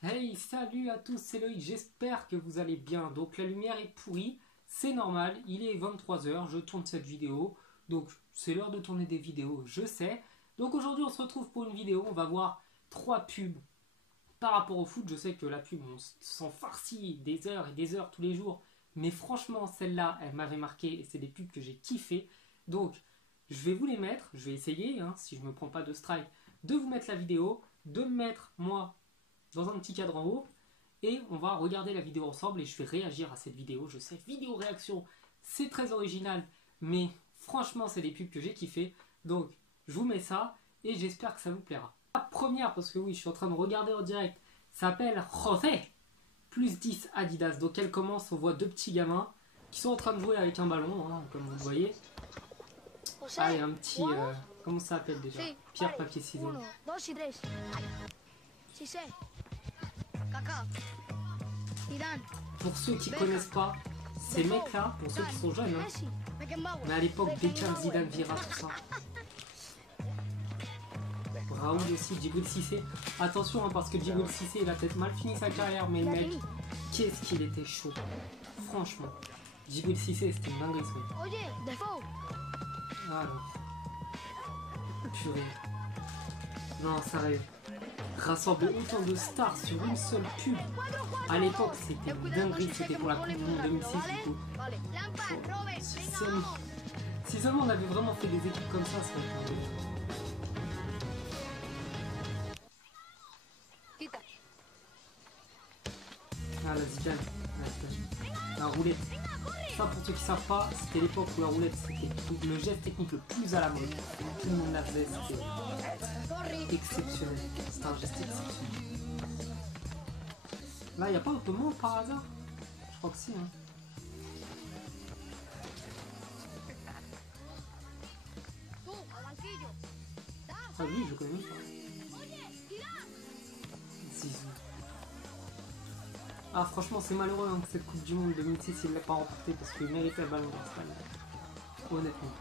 Hey, salut à tous, c'est Loïc, j'espère que vous allez bien. Donc la lumière est pourrie, c'est normal, il est 23 heures, je tourne cette vidéo. Donc c'est l'heure de tourner des vidéos, je sais. Donc aujourd'hui on se retrouve pour une vidéo, on va voir 3 pubs par rapport au foot. Je sais que la pub, on s'en farcit des heures et des heures tous les jours. Mais franchement, celle-là, elle m'avait marqué et c'est des pubs que j'ai kiffé. Donc je vais vous les mettre, je vais essayer, hein, si je me prends pas de strike, de vous mettre la vidéo, de me mettre moi dans un petit cadre en haut et on va regarder la vidéo ensemble et je vais réagir à cette vidéo. Je sais, vidéo réaction, c'est très original, mais franchement, c'est des pubs que j'ai kiffé. Donc, je vous mets ça et j'espère que ça vous plaira. La première, parce que oui, je suis en train de regarder en direct, s'appelle José, plus 10 Adidas. Donc, elle commence, on voit deux petits gamins qui sont en train de jouer avec un ballon, hein, comme vous le voyez. Ah, et un petit. Comment ça s'appelle déjà? Pierre, papier, ciseaux. Pour ceux qui connaissent pas, ces mecs-là, pour ceux qui sont jeunes, hein, mais à l'époque, Beckham, Zidane, Vieira, tout ça. Raoul aussi, Djibril Cissé. Attention, hein, parce que Djibril Cissé, il a peut-être mal fini sa carrière, mais le mec, qu'est-ce qu'il était chaud. Franchement. Djibril Cissé, c'était une dinguerie, ce mec. Alors. Purée. Non, sérieux. Rassembler autant de stars sur une seule pub. À l'époque, c'était une dinguerie, c'était pour la Coupe du Monde 2006 du coup. Si seulement on avait vraiment fait des équipes comme ça serait Ah, la Zidane. La roulette. Ça, pour ceux qui savent pas, c'était l'époque où la roulette, c'était le geste technique le plus à la mode. Tout le monde la faisait, c'était exceptionnel. C'était un geste exceptionnel. Là, il n'y a pas un peu moins par hasard? Je crois que si, hein. Ah oui, je connais même pas. Zizou. Ah, franchement, c'est malheureux hein, que cette Coupe du Monde 2006, il ne l'a pas remportée parce qu'il méritait le ballon d'Espagne. Honnêtement.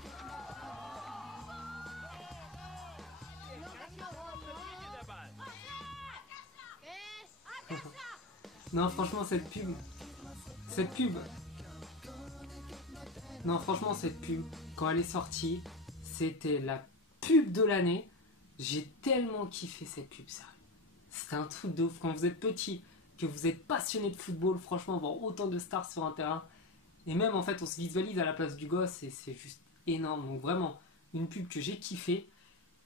Non, franchement, cette pub. Non, franchement, cette pub, quand elle est sortie, c'était la pub de l'année. J'ai tellement kiffé cette pub, ça. C'était un truc de ouf. Quand vous êtes petit, que vous êtes passionné de football, franchement, voir autant de stars sur un terrain. Et même, en fait, on se visualise à la place du gosse et c'est juste énorme. Donc, vraiment, une pub que j'ai kiffé.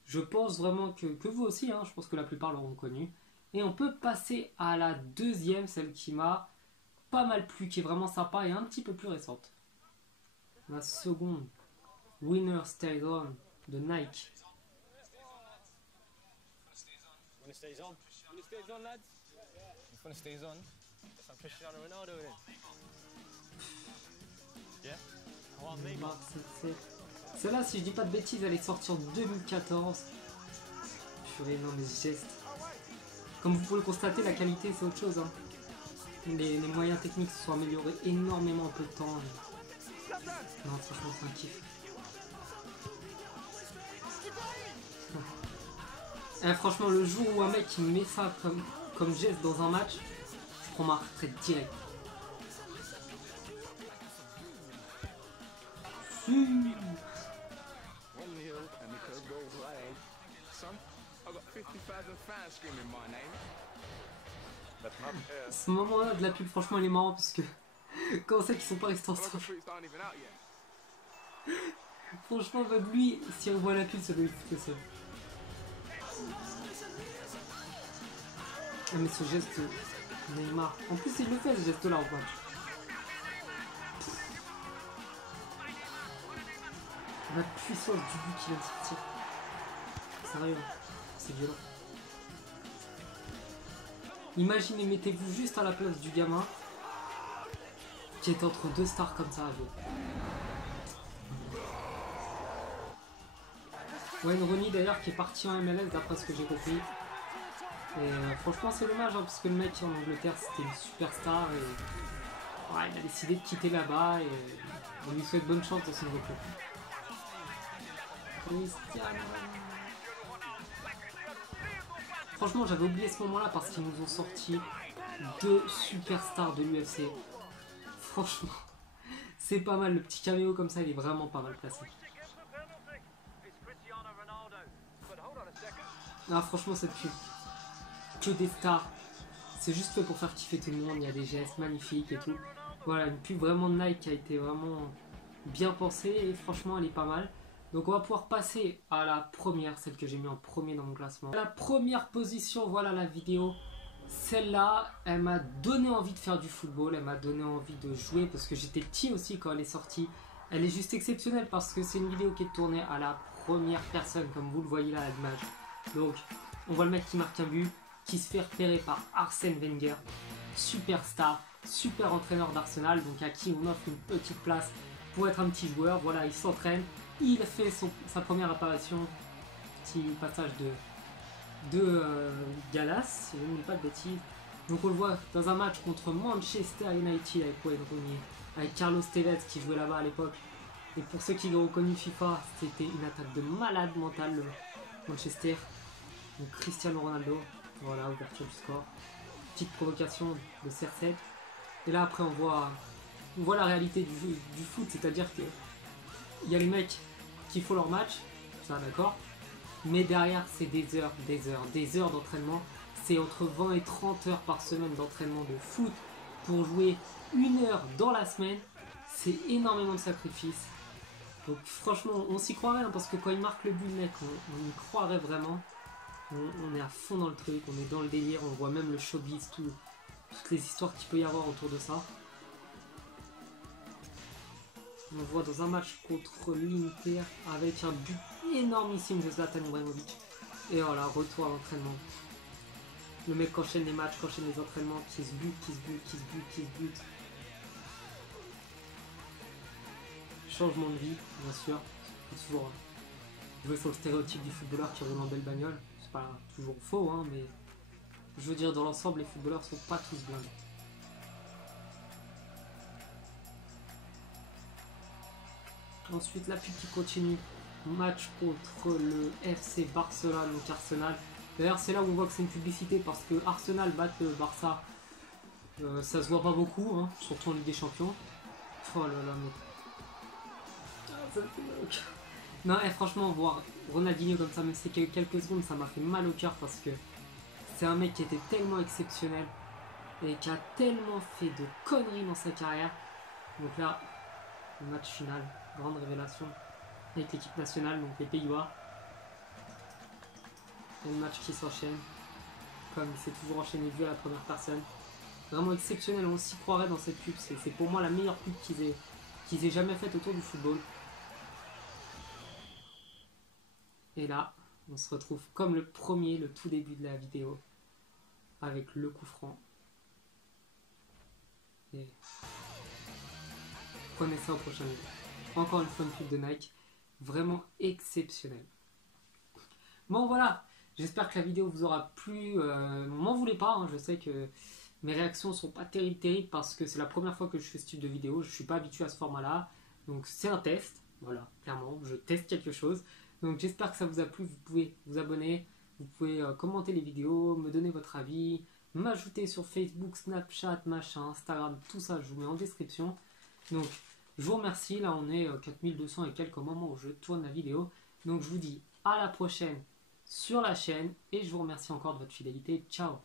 Je pense vraiment que vous aussi, hein, je pense que la plupart l'auront connue. Et on peut passer à la deuxième, celle qui m'a pas mal plu, qui est vraiment sympa et un petit peu plus récente. La seconde, Winner Stays On de Nike. When it stays on. When it stays on, lads. If when it stays on, that's some Cristiano Ronaldo in it. Yeah? I want Neymar. Celle-là, si je dis pas de bêtises, elle est sortie en 2014. Purée, non mais ce geste. Comme vous pouvez le constater, la qualité c'est autre chose. Hein. Les moyens techniques se sont améliorés énormément en peu de temps. Non, franchement, c'est un kiff. Et franchement, le jour où un mec qui met ça comme geste dans un match, je prends ma retraite direct. Ce moment-là de la pub, franchement, il est marrant parce que quand on sait qu'ils sont pas restés ensemble. Franchement, même lui, si on voit la pub, ça doit être ça. Ah, mais ce geste, Neymar. En plus, il le fait ce geste-là en match. La puissance du but qu'il vient de sortir. Sérieux, c'est violent. Imaginez, mettez-vous juste à la place du gamin qui est entre deux stars comme ça à jouer. Wayne Rooney d'ailleurs qui est parti en MLS d'après ce que j'ai compris. Et franchement c'est dommage hein, parce que le mec en Angleterre c'était une superstar et ouais, il a décidé de quitter là-bas et on lui souhaite bonne chance dans son nouveau club. Cristiano. Franchement, j'avais oublié ce moment-là parce qu'ils nous ont sorti 2 superstars de l'UFC. Franchement, c'est pas mal. Le petit caméo comme ça, il est vraiment pas mal placé. Ah, franchement, cette pub, que des stars. C'est juste fait pour faire kiffer tout le monde. Il y a des gestes magnifiques et tout. Voilà, une pub vraiment de Nike qui a été vraiment bien pensée. Et franchement, elle est pas mal. Donc on va pouvoir passer à la première, celle que j'ai mis en premier dans mon classement. La première position, voilà la vidéo. Celle-là, elle m'a donné envie de faire du football, elle m'a donné envie de jouer parce que j'étais petit aussi quand elle est sortie. Elle est juste exceptionnelle parce que c'est une vidéo qui est tournée à la première personne, comme vous le voyez là à l'image. Donc on voit le mec qui marque un but, qui se fait repérer par Arsène Wenger, superstar, super entraîneur d'Arsenal, donc à qui on offre une petite place pour être un petit joueur. Voilà, il s'entraîne. Il fait sa première apparition, petit passage de Gallas, si je ne dis pas de bêtises. Donc on le voit dans un match contre Manchester United avec Carlos Tevez qui jouait là-bas à l'époque. Et pour ceux qui l'ont reconnu FIFA, c'était une attaque de malade mental, le Manchester. Donc Cristiano Ronaldo, voilà, ouverture du score. Petite provocation de CR7. Et là après on voit la réalité du foot, c'est-à-dire que il y a les mecs qui font leur match, ça d'accord, mais derrière c'est des heures d'entraînement. C'est entre 20 et 30 heures par semaine d'entraînement de foot pour jouer 1 heure dans la semaine. C'est énormément de sacrifices. Donc franchement on s'y croirait hein, parce que quand il marque le but le mec, on y croirait vraiment. On est à fond dans le truc, on est dans le délire, on voit même le showbiz, toutes les histoires qu'il peut y avoir autour de ça. On voit dans un match contre l'Inter avec un but énormissime de Zlatan Ibrahimovic. Et voilà, retour à l'entraînement. Le mec enchaîne les matchs, enchaîne les entraînements, qui se bute. Changement de vie, bien sûr. C'est toujours jouer sur le stéréotype du footballeur qui roule en belle bagnole. C'est pas toujours faux, hein, mais je veux dire, dans l'ensemble, les footballeurs sont pas tous blindés. Ensuite, la pub qui continue. Match contre le FC Barcelone, donc Arsenal. D'ailleurs, c'est là où on voit que c'est une publicité parce que Arsenal bat le Barça. Ça se voit pas beaucoup, hein, surtout en Ligue des Champions. Oh là là, mais. Ah, ça me fait mal au cœur. Non, franchement, voir Ronaldinho comme ça, même si c'est quelques secondes, ça m'a fait mal au cœur parce que c'est un mec qui était tellement exceptionnel et qui a tellement fait de conneries dans sa carrière. Donc là, le match final. Grande révélation avec l'équipe nationale, donc les Pays-Bas. Et le match qui s'enchaîne, comme il s'est toujours enchaîné vu à la première personne. Vraiment exceptionnel, on s'y croirait dans cette pub. C'est pour moi la meilleure pub qu'ils aient jamais faite autour du football. Et là, on se retrouve comme le tout début de la vidéo, avec le coup franc. Et prenez ça au prochain vidéo. Encore une fois une pub de Nike, vraiment exceptionnelle. Bon voilà, j'espère que la vidéo vous aura plu. M'en voulez pas, hein, je sais que mes réactions sont pas terribles parce que c'est la première fois que je fais ce type de vidéo. Je suis pas habitué à ce format-là, donc c'est un test. Voilà, clairement, je teste quelque chose. Donc j'espère que ça vous a plu. Vous pouvez vous abonner, vous pouvez commenter les vidéos, me donner votre avis, m'ajouter sur Facebook, Snapchat, machin, Instagram, tout ça, je vous mets en description. Donc je vous remercie, là on est 4200 et quelques au moment où je tourne la vidéo. Donc je vous dis à la prochaine sur la chaîne et je vous remercie encore de votre fidélité. Ciao!